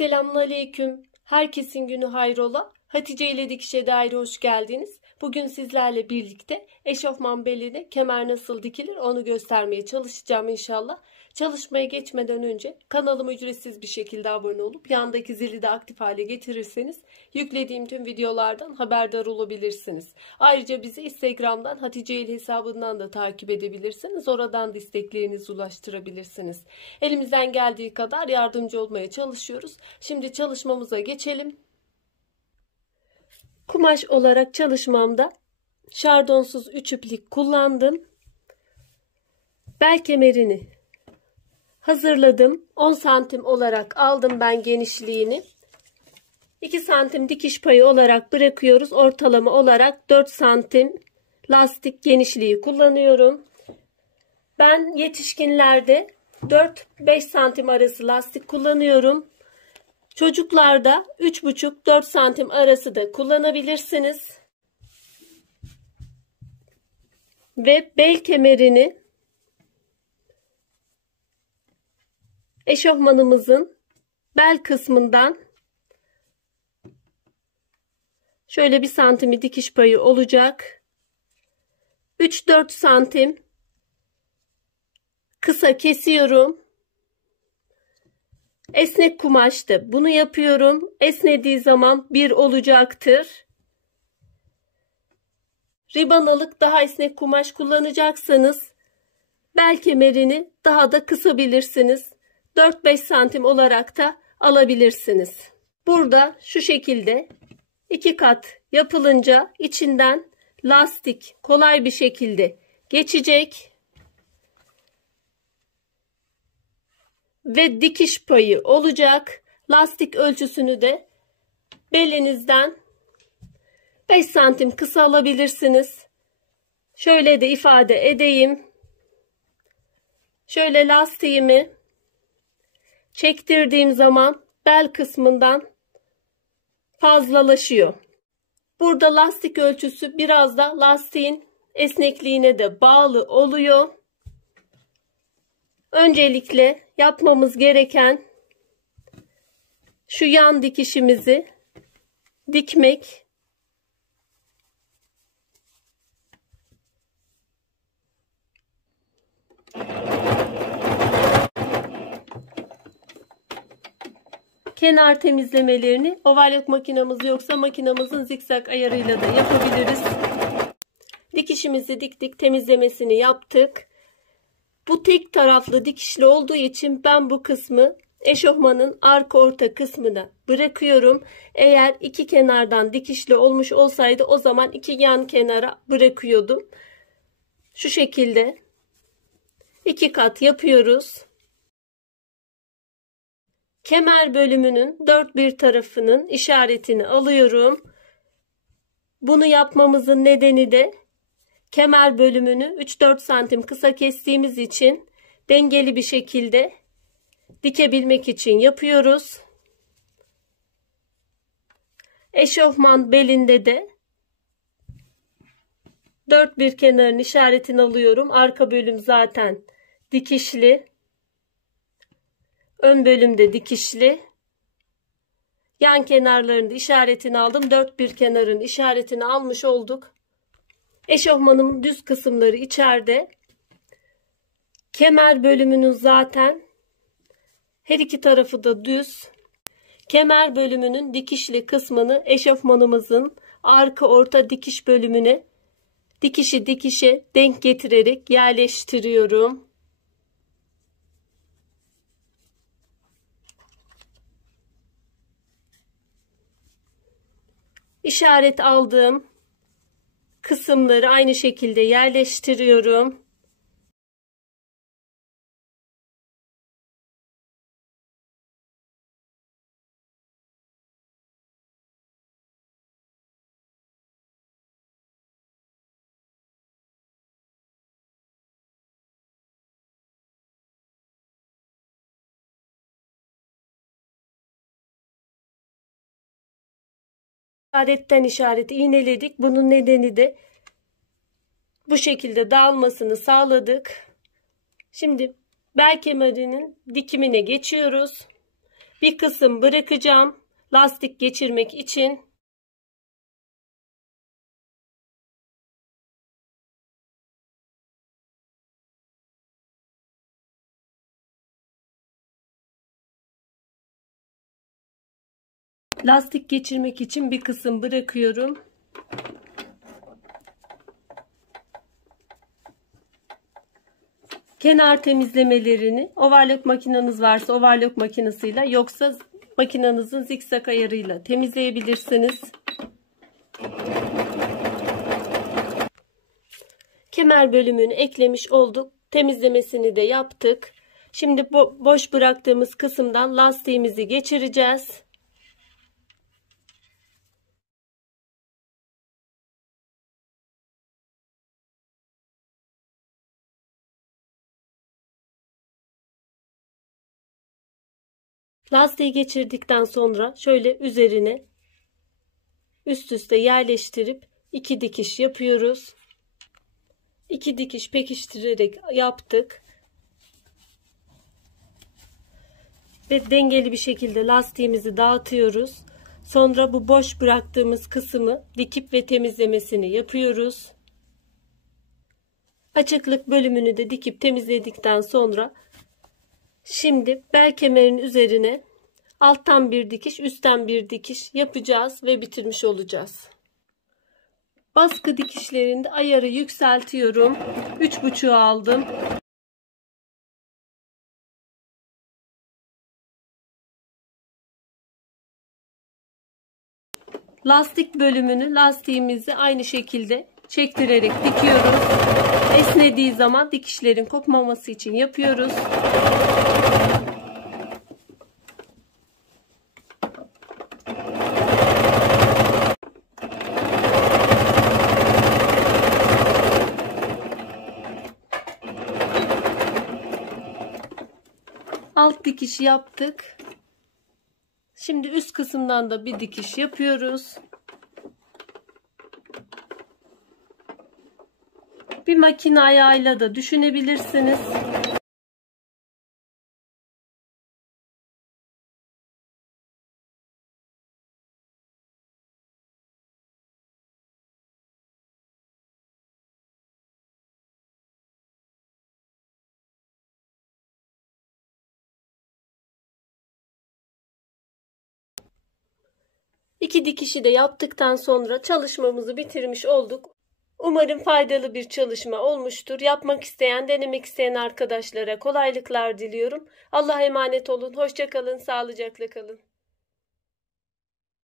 Selamünaleyküm. Herkesin günü hayrola. Hatice ile dikişe dair hoş geldiniz. Bugün sizlerle birlikte eşofman beline kemer nasıl dikilir onu göstermeye çalışacağım inşallah. Çalışmaya geçmeden önce kanalıma ücretsiz bir şekilde abone olup yandaki zili de aktif hale getirirseniz yüklediğim tüm videolardan haberdar olabilirsiniz. Ayrıca bizi Instagram'dan Hatice ile hesabından da takip edebilirsiniz. Oradan da isteklerinizi ulaştırabilirsiniz. Elimizden geldiği kadar yardımcı olmaya çalışıyoruz. Şimdi çalışmamıza geçelim. Kumaş olarak çalışmamda şardonsuz 3 iplik kullandım. Bel kemerini hazırladım. 10 santim olarak aldım ben genişliğini. 2 santim dikiş payı olarak bırakıyoruz. Ortalama olarak 4 santim lastik genişliği kullanıyorum. Ben yetişkinlerde 4-5 santim arası lastik kullanıyorum. Çocuklarda 3,5-4 santim arası da kullanabilirsiniz. Ve bel kemerini eşofmanımızın bel kısmından şöyle 1 santimi dikiş payı olacak. 3-4 santim kısa kesiyorum. Esnek kumaşta bunu yapıyorum. Esnediği zaman 1 olacaktır. Ribanalık daha esnek kumaş kullanacaksanız bel kemerini daha da kısabilirsiniz. 4-5 santim olarak da alabilirsiniz. Burada şu şekilde 2 kat yapılınca içinden lastik kolay bir şekilde geçecek. Ve dikiş payı olacak. Lastik ölçüsünü de belinizden 5 santim kısa alabilirsiniz. Şöyle de ifade edeyim. Şöyle lastiğimi çektirdiğim zaman bel kısmından fazlalaşıyor. Burada lastik ölçüsü biraz da lastiğin esnekliğine de bağlı oluyor. Öncelikle yapmamız gereken şu yan dikişimizi dikmek. Kenar temizlemelerini oval makinamız yoksa makinamızın zikzak ayarıyla da yapabiliriz. Dikişimizi diktik, temizlemesini yaptık. Bu tek taraflı dikişli olduğu için ben bu kısmı eşofmanın arka orta kısmına bırakıyorum. Eğer iki kenardan dikişli olmuş olsaydı o zaman iki yan kenara bırakıyordum. Şu şekilde 2 kat yapıyoruz. Kemer bölümünün 4 bir tarafının işaretini alıyorum. Bunu yapmamızın nedeni de kemer bölümünü 3-4 santim kısa kestiğimiz için dengeli bir şekilde dikebilmek için yapıyoruz. Eşofman belinde de 4 bir kenarın işaretini alıyorum. Arka bölüm zaten dikişli. Ön bölümde dikişli. Yan kenarlarında işaretini aldım. 4 bir kenarın işaretini almış olduk. Eşofmanımın düz kısımları içeride. Kemer bölümünün zaten her iki tarafı da düz. Kemer bölümünün dikişli kısmını eşofmanımızın arka orta dikiş bölümüne dikişi dikişe denk getirerek yerleştiriyorum. İşaret aldığım kısımları aynı şekilde yerleştiriyorum. İşaretten işareti iğneledik. Bunun nedeni de bu şekilde dağılmasını sağladık. Şimdi bel kemerinin dikimine geçiyoruz. Bir kısım bırakacağım lastik geçirmek için. Lastik geçirmek için bir kısım bırakıyorum. Kenar temizlemelerini overlock makineniz varsa overlock makinesiyle, yoksa makinenizin zikzak ayarıyla temizleyebilirsiniz. Kemer bölümünü eklemiş olduk. Temizlemesini de yaptık. Şimdi boş bıraktığımız kısımdan lastiğimizi geçireceğiz. Lastiği geçirdikten sonra şöyle üzerine üst üste yerleştirip 2 dikiş yapıyoruz. 2 dikiş pekiştirerek yaptık. Ve dengeli bir şekilde lastiğimizi dağıtıyoruz. Sonra bu boş bıraktığımız kısmı dikip ve temizlemesini yapıyoruz. Açıklık bölümünü de dikip temizledikten sonra şimdi bel kemerin üzerine alttan bir dikiş, üstten bir dikiş yapacağız ve bitirmiş olacağız. Baskı dikişlerinde ayarı yükseltiyorum. 3,5 aldım. Lastik bölümünü, lastiğimizi aynı şekilde çektirerek dikiyoruz. Esnediği zaman dikişlerin kopmaması için yapıyoruz. Alt dikişi yaptık. Şimdi üst kısımdan da bir dikiş yapıyoruz. Bir makine ayağıyla da düşünebilirsiniz. İki dikişi de yaptıktan sonra çalışmamızı bitirmiş olduk. Umarım faydalı bir çalışma olmuştur. Yapmak isteyen, denemek isteyen arkadaşlara kolaylıklar diliyorum. Allah'a emanet olun. Hoşça kalın, sağlıcakla kalın.